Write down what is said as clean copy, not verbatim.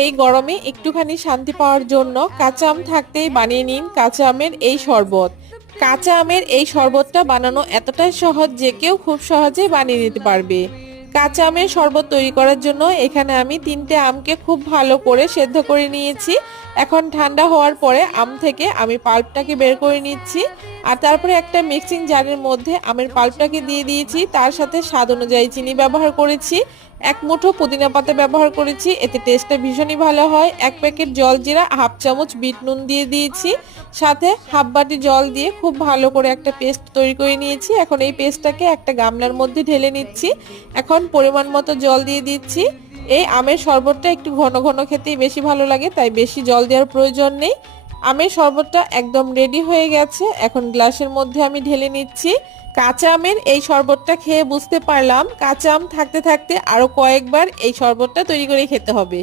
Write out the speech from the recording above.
এই গরমে একটুখানি শান্তি পাওয়ার জন্য কাঁচা আম থাকতেই বানিয়ে নিন কাঁচা আমের এই শরবত। কাঁচা আমের এই শরবতটা বানানো এতটাই সহজ যে কেউ খুব সহজেই বানিয়ে নিতে পারবে। কাঁচা আমের শরবত তৈরি করার জন্য এখানে আমি 3টে আমকে খুব ভালো করে সেদ্ধ করে নিয়েছি। এখন ঠান্ডা হওয়ার পরে আম থেকে আমি পাল্পটাকে বের করে নিচ্ছি। আর তারপরে একটা মিক্সিং জারের মধ্যে আমের পাল্পটাকে দিয়ে দিয়েছি, তার সাথে স্বাদ অনুযায়ী চিনি ব্যবহার করেছি, এক মুঠো পুদিনা পাতা ব্যবহার করেছি, এতে টেস্টটা ভীষণই ভালো হয়। 1 প্যাকেট জলজিরা, হাফ চামচ বিট নুন দিয়ে দিয়েছি, সাথে হাফ বাটি জল দিয়ে খুব ভালো করে একটা পেস্ট তৈরি করে নিয়েছি। এখন এই পেস্টটাকে একটা গামলার মধ্যে ঢেলে নিচ্ছি। এখন পরিমাণ মতো জল দিয়ে দিচ্ছি। এই আমের শরবতটা একটু ঘন ঘন খেতেই বেশি ভালো লাগে, তাই বেশি জল দেওয়ার প্রয়োজন নেই। আমের শরবতটা একদম রেডি হয়ে গেছে, এখন গ্লাসের মধ্যে আমি ঢেলে নিচ্ছি। কাঁচা আমের এই শরবতটা খেয়ে বুঝতে পারলাম কাঁচা আম থাকতে থাকতে আরো কয়েকবার এই শরবতটা তৈরি করে খেতে হবে।